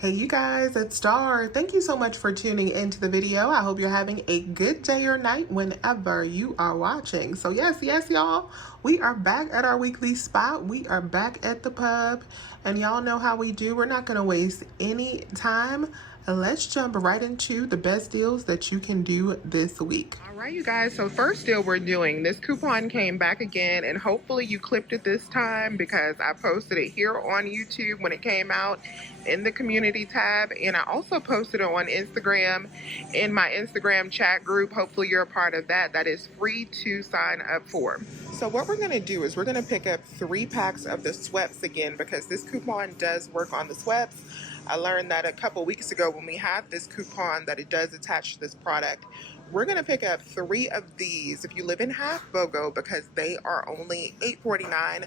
Hey you guys, it's Star. Thank you so much for tuning into the video. I hope you're having a good day or night whenever you are watching. So yes, y'all, we are back at our weekly spot. We are back at the pub, and y'all know how we do. We're not going to waste any time. Let's jump right into the best deals that you can do this week. All right, you guys, so first deal we're doing, this coupon came back again, and hopefully you clipped it this time because I posted it here on YouTube when it came out in the community tab, and I also posted it on Instagram in my Instagram chat group. Hopefully you're a part of that. That is free to sign up for. So what we're going to do is we're going to pick up 3 packs of the sweats again because this coupon does work on the sweats. I learned that a couple weeks ago when we had this coupon that it does attach to this product. We're going to pick up 3 of these if you live in half BOGO because they are only $8.49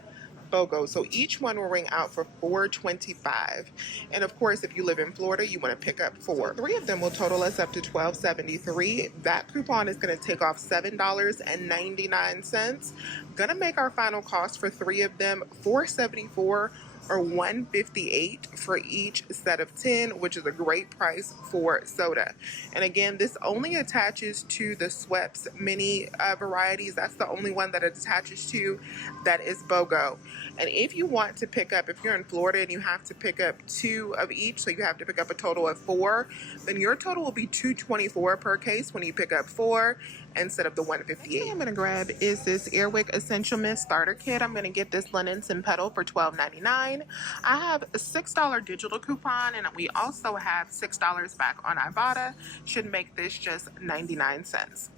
BOGO. So each one will ring out for $4.25. And of course, if you live in Florida, you want to pick up 4. So 3 of them will total us up to $12.73. That coupon is going to take off $7.99. Gonna make our final cost for 3 of them $4.74 or $1.58 for each set of 10, which is a great price for soda. And again, this only attaches to the Schweppes mini varieties. That's the only one that it attaches to that is BOGO. And if you want to pick up, if you're in Florida and you have to pick up 2 of each, so you have to pick up a total of 4, then your total will be $2.24 per case when you pick up 4 instead of the $1.58. The thing I'm going to grab is this Airwick Essential Mist Starter Kit. I'm going to get this linen Petal for $12.99. I have a $6 digital coupon, and we also have $6 back on Ibotta. Should make this just 99 cents.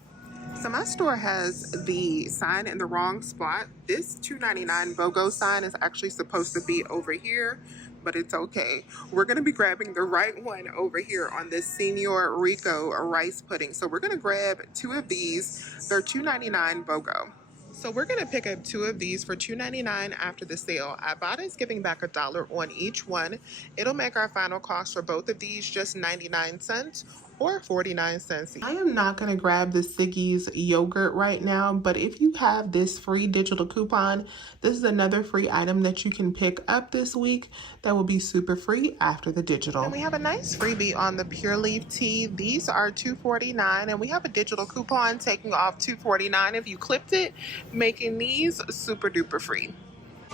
So my store has the sign in the wrong spot. This $2.99 BOGO sign is actually supposed to be over here, but it's okay. We're going to be grabbing the right one over here on this Senor Rico rice pudding. So we're going to grab 2 of these. They're $2.99 BOGO. So we're going to pick up 2 of these for $2.99 after the sale. Ibotta is giving back $1 on each one. It'll make our final cost for both of these just 99 cents or 49 cents. I am not going to grab the Siggy's yogurt right now, but if you have this free digital coupon, this is another free item that you can pick up this week that will be super free after the digital. And we have a nice freebie on the Pure Leaf tea. These are $2.49, and we have a digital coupon taking off $2.49 if you clipped it, making these super duper free.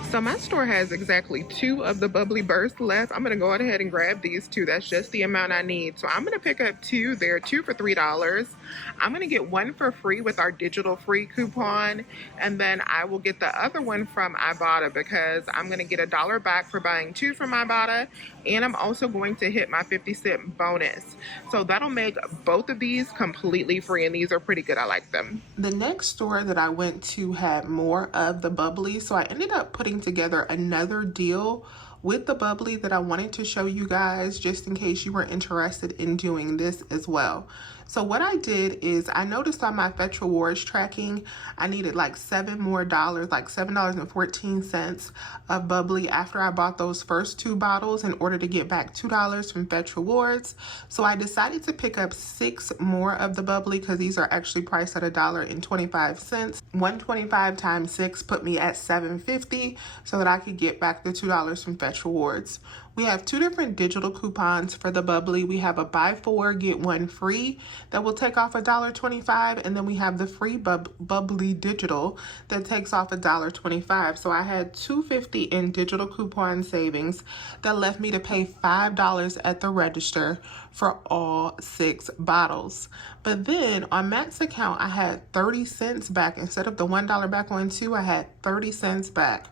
So my store has exactly 2 of the Bubbly Burst left. I'm going to go ahead and grab these 2. That's just the amount I need. So I'm going to pick up 2. They're 2 for $3. I'm going to get 1 for free with our digital free coupon. And then I will get the other one from Ibotta because I'm going to get $1 back for buying 2 from Ibotta. And I'm also going to hit my 50-cent bonus. So that'll make both of these completely free. And these are pretty good. I like them. The next store that I went to had more of the bubbly. So I ended up putting together another deal with the bubbly that I wanted to show you guys just in case you were interested in doing this as well. So what I did is I noticed on my Fetch Rewards tracking, I needed like $7 more, like $7.14 of bubbly after I bought those first 2 bottles in order to get back $2 from Fetch Rewards. So I decided to pick up 6 more of the bubbly because these are actually priced at $1.25. $1.25 times 6 put me at $7.50 so that I could get back the $2 from Fetch Rewards. We have 2 different digital coupons for the bubbly. We have a buy 4 get 1 free that will take off $1.25, and then we have the free bubbly digital that takes off $1.25. So I had $2.50 in digital coupon savings that left me to pay $5 at the register for all 6 bottles. But then on Matt's account, I had 30 cents back. Instead of the $1 back on 2, I had 30 cents back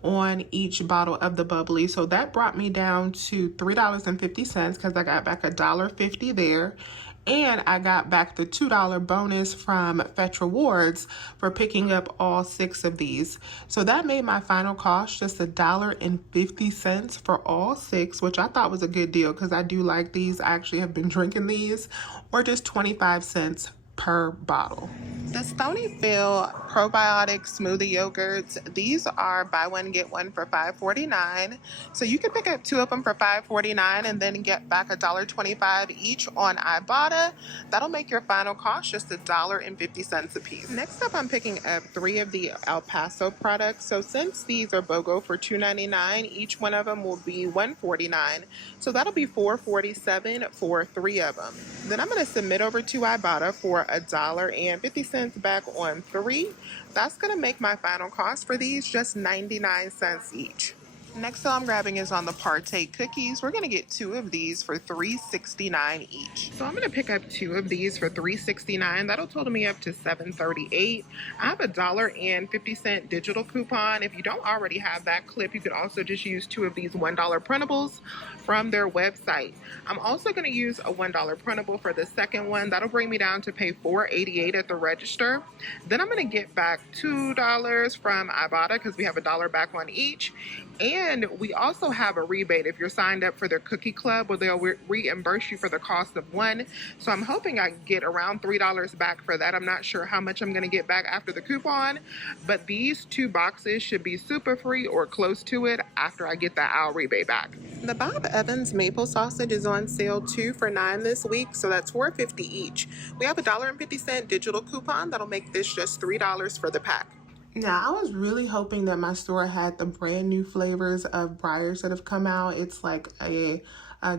on each bottle of the bubbly. So that brought me down to $3.50 because I got back $1.50 there. And I got back the $2 bonus from Fetch Rewards for picking up all 6 of these. So that made my final cost just $1.50 for all 6, which I thought was a good deal because I do like these. I actually have been drinking these, or just 25 cents per bottle. The Stonyfield probiotic smoothie yogurts, these are buy one get one for $5.49. So you can pick up 2 of them for $5.49 and then get back $1.25 each on Ibotta. That'll make your final cost just $1.50 a piece. Next up, I'm picking up 3 of the El Paso products. So since these are BOGO for $2.99, each one of them will be $1.49. So that'll be $4.47 for 3 of them. Then I'm going to submit over to Ibotta for $1.50 back on 3. That's going to make my final cost for these just 99 cents each. Next I'm grabbing is on the Partake cookies. We're going to get 2 of these for $3.69 each. So I'm going to pick up 2 of these for $3.69. That'll total me up to $7.38. I have $1.50 digital coupon. If you don't already have that clip, you could also just use 2 of these $1 printables from their website. I'm also going to use a $1 printable for the second one. That'll bring me down to pay $4.88 at the register. Then I'm going to get back $2 from Ibotta because we have $1 back on each. And we also have a rebate if you're signed up for their cookie club, where they'll reimburse you for the cost of one. So I'm hoping I get around $3 back for that. I'm not sure how much I'm going to get back after the coupon, but these 2 boxes should be super free or close to it after I get that hour rebate back. The Bob Evans maple sausage is on sale 2 for $9 this week, so that's $4.50 each. We have a $1.50 digital coupon that'll make this just $3 for the pack. Now, I was really hoping that my store had the brand new flavors of Breyers that have come out. It's like a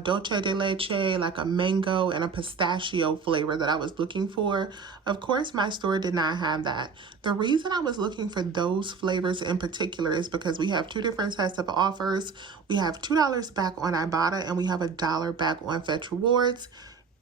dulce de leche, like a mango and a pistachio flavor that I was looking for. Of course, my store did not have that. The reason I was looking for those flavors in particular is because we have 2 different sets of offers. We have $2 back on Ibotta and we have $1 back on Fetch Rewards.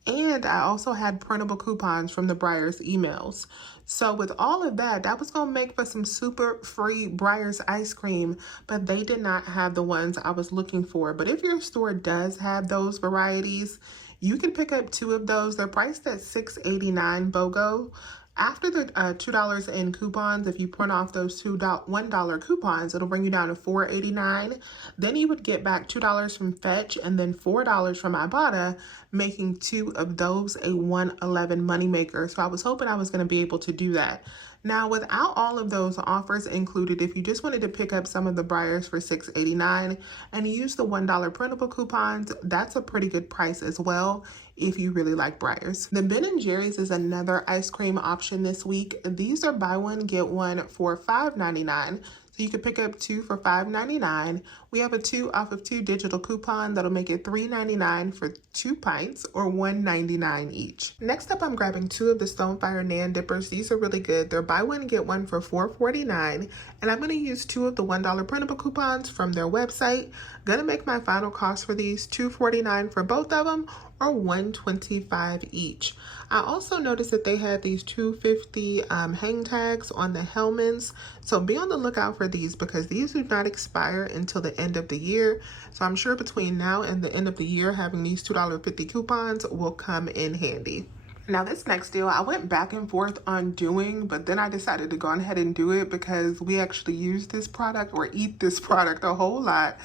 And I also had printable coupons from the Breyers emails. So with all of that, that was going to make for some super free Breyers ice cream, but they did not have the ones I was looking for. But if your store does have those varieties, you can pick up 2 of those. They're priced at $6.89 BOGO. After the $2 in coupons, if you print off those $1 coupons, it'll bring you down to $4.89. Then you would get back $2 from Fetch and then $4 from Ibotta, making 2 of those a $1.11 moneymaker. So I was hoping I was going to be able to do that. Now, without all of those offers included, if you just wanted to pick up some of the Breyers for $6.89 and use the $1 printable coupons, that's a pretty good price as well if you really like Breyers. The Ben & Jerry's is another ice cream option this week. These are buy one, get one for $5.99. So you could pick up 2 for $5.99. We have a 2 off of 2 digital coupon that'll make it $3.99 for 2 pints or $1.99 each. Next up, I'm grabbing 2 of the Stonefire Nan Dippers. These are really good. They're buy one, get one for $4.49. And I'm going to use 2 of the $1 printable coupons from their website. Gonna make my final cost for these $2.49 for both of them or $1.25 each. I also noticed that they had these $2.50 hang tags on the Hellmann's. So be on the lookout for these because these do not expire until the end of the year. So I'm sure between now and the end of the year, having these $2.50 coupons will come in handy. Now this next deal, I went back and forth on doing, but then I decided to go ahead and do it because we actually use this product or eat this product a whole lot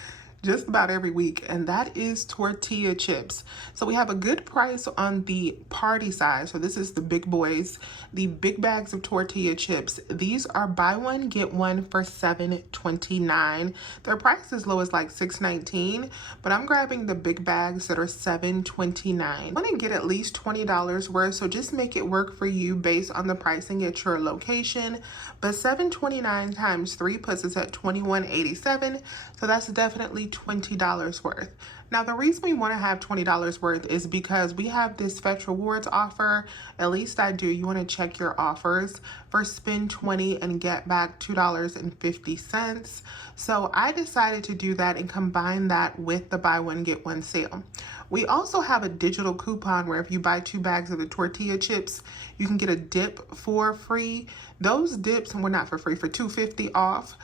just about every week, and that is tortilla chips. So we have a good price on the party size. So this is the big boys, the big bags of tortilla chips. These are buy one, get one for $7.29. Their price is low as like $6.19, but I'm grabbing the big bags that are $7.29. I want to get at least $20 worth, so just make it work for you based on the pricing at your location. But $7.29 times 3 puts us at $21.87, so that's definitely $20 worth. Now, the reason we want to have $20 worth is because we have this Fetch Rewards offer. At least I do. You want to check your offers for spend $20 and get back $2.50. So I decided to do that and combine that with the buy one, get one sale. We also have a digital coupon where if you buy 2 bags of the tortilla chips, you can get a dip for free. Those dips were not for free, for $2.50 off.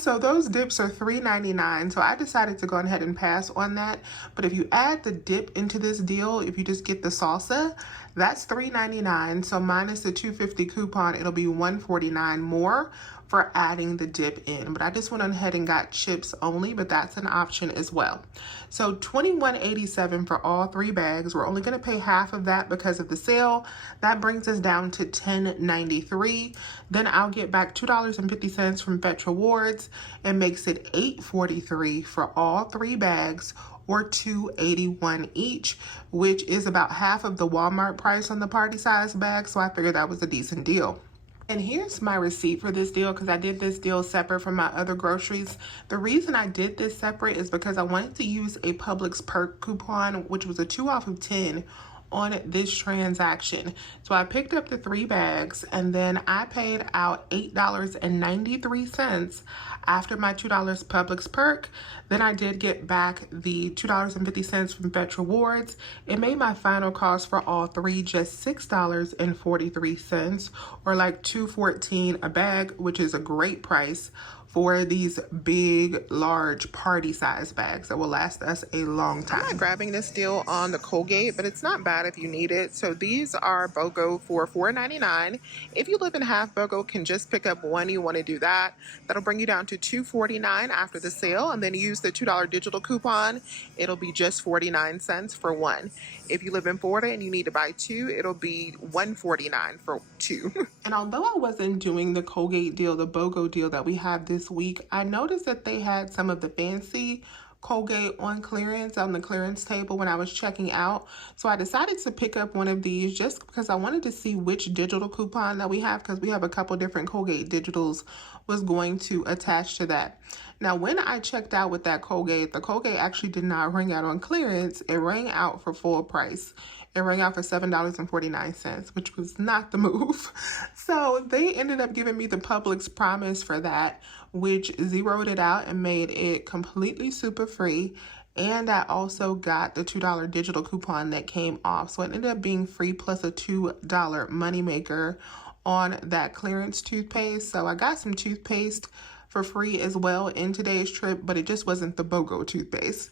So those dips are $3.99. So I decided to go ahead and pass on that. But if you add the dip into this deal, if you just get the salsa, that's $3.99. So minus the $2.50 coupon, it'll be $1.49 more for adding the dip in, but I just went on ahead and got chips only, but that's an option as well. So $21.87 for all 3 bags. We're only going to pay half of that because of the sale. That brings us down to $10.93. Then I'll get back $2.50 from Fetch Rewards and makes it $8.43 for all 3 bags, or $2.81 each, which is about half of the Walmart price on the party size bag. So I figured that was a decent deal. And here's my receipt for this deal, because I did this deal separate from my other groceries. The reason I did this separate is because I wanted to use a Publix perk coupon, which was a 2 off of 10 on this transaction. So I picked up the 3 bags, and then I paid out $8.93 after my $2 Publix perk. Then I did get back the $2.50 from Fetch Rewards. It made my final cost for all 3 just $6.43, or like $2.14 a bag, which is a great price for these big, large party size bags that will last us a long time. I'm not grabbing this deal on the Colgate, but it's not bad if you need it. So these are BOGO for $4.99. If you live in half BOGO, can just pick up one, you want to do that. That'll bring you down to $2.49 after the sale, and then use the $2 digital coupon. It'll be just 49 cents for one. If you live in Florida and you need to buy 2, it'll be $1.49 for 2. And although I wasn't doing the Colgate deal, the BOGO deal that we have this week, I noticed that they had some of the fancy Colgate on clearance on the clearance table when I was checking out. So I decided to pick up one of these just because I wanted to see which digital coupon that we have, because we have a couple different Colgate digitals, was going to attach to that. Now, when I checked out with that Colgate, the Colgate actually did not ring out on clearance. It rang out for full price. It rang out for $7.49, which was not the move. So they ended up giving me the Publix promise for that, which zeroed it out and made it completely super free. And I also got the $2 digital coupon that came off. So it ended up being free plus a $2 moneymaker on that clearance toothpaste. So I got some toothpaste for free as well in today's trip, but it just wasn't the BOGO toothpaste.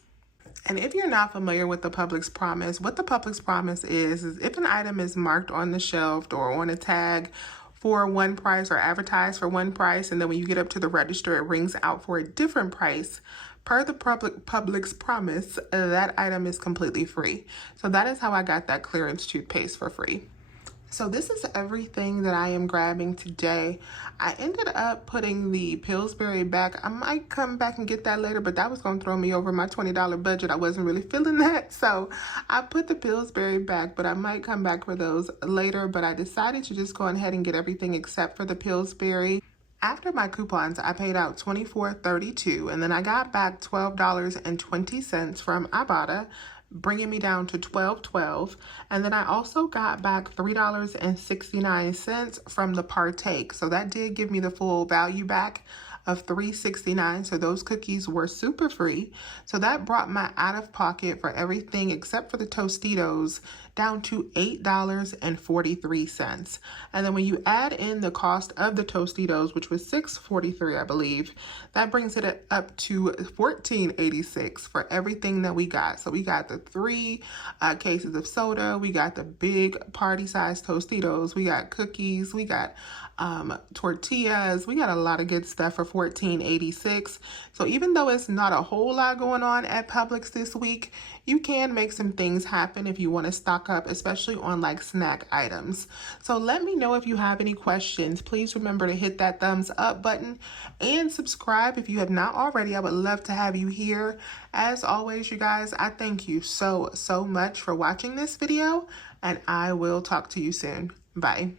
And if you're not familiar with the Publix Promise, what the Publix Promise is if an item is marked on the shelf or on a tag for one price or advertised for one price, and then when you get up to the register, it rings out for a different price, per the Publix Promise, that item is completely free. So that is how I got that clearance toothpaste for free. So this is everything that I am grabbing today. I ended up putting the Pillsbury back. I might come back and get that later, but that was going to throw me over my $20 budget. I wasn't really feeling that. So I put the Pillsbury back, but I might come back for those later. But I decided to just go ahead and get everything except for the Pillsbury. After my coupons, I paid out $24.32, and then I got back $12.20 from Ibotta, bringing me down to $12.12. And then I also got back $3.69 from the Partake. So that did give me the full value back of $3.69. So those cookies were super free. So that brought my out-of-pocket for everything except for the Tostitos down to $8.43. And then when you add in the cost of the Tostitos, which was $6.43, I believe, that brings it up to $14.86 for everything that we got. So we got the 3 cases of soda, we got the big party size Tostitos, we got cookies, we got tortillas, we got a lot of good stuff for $14.86. So even though it's not a whole lot going on at Publix this week, you can make some things happen if you want to stock up, especially on like snack items. So let me know if you have any questions. Please remember to hit that thumbs up button and subscribe if you have not already. I would love to have you here. As always, you guys, I thank you so much for watching this video, and I will talk to you soon. Bye.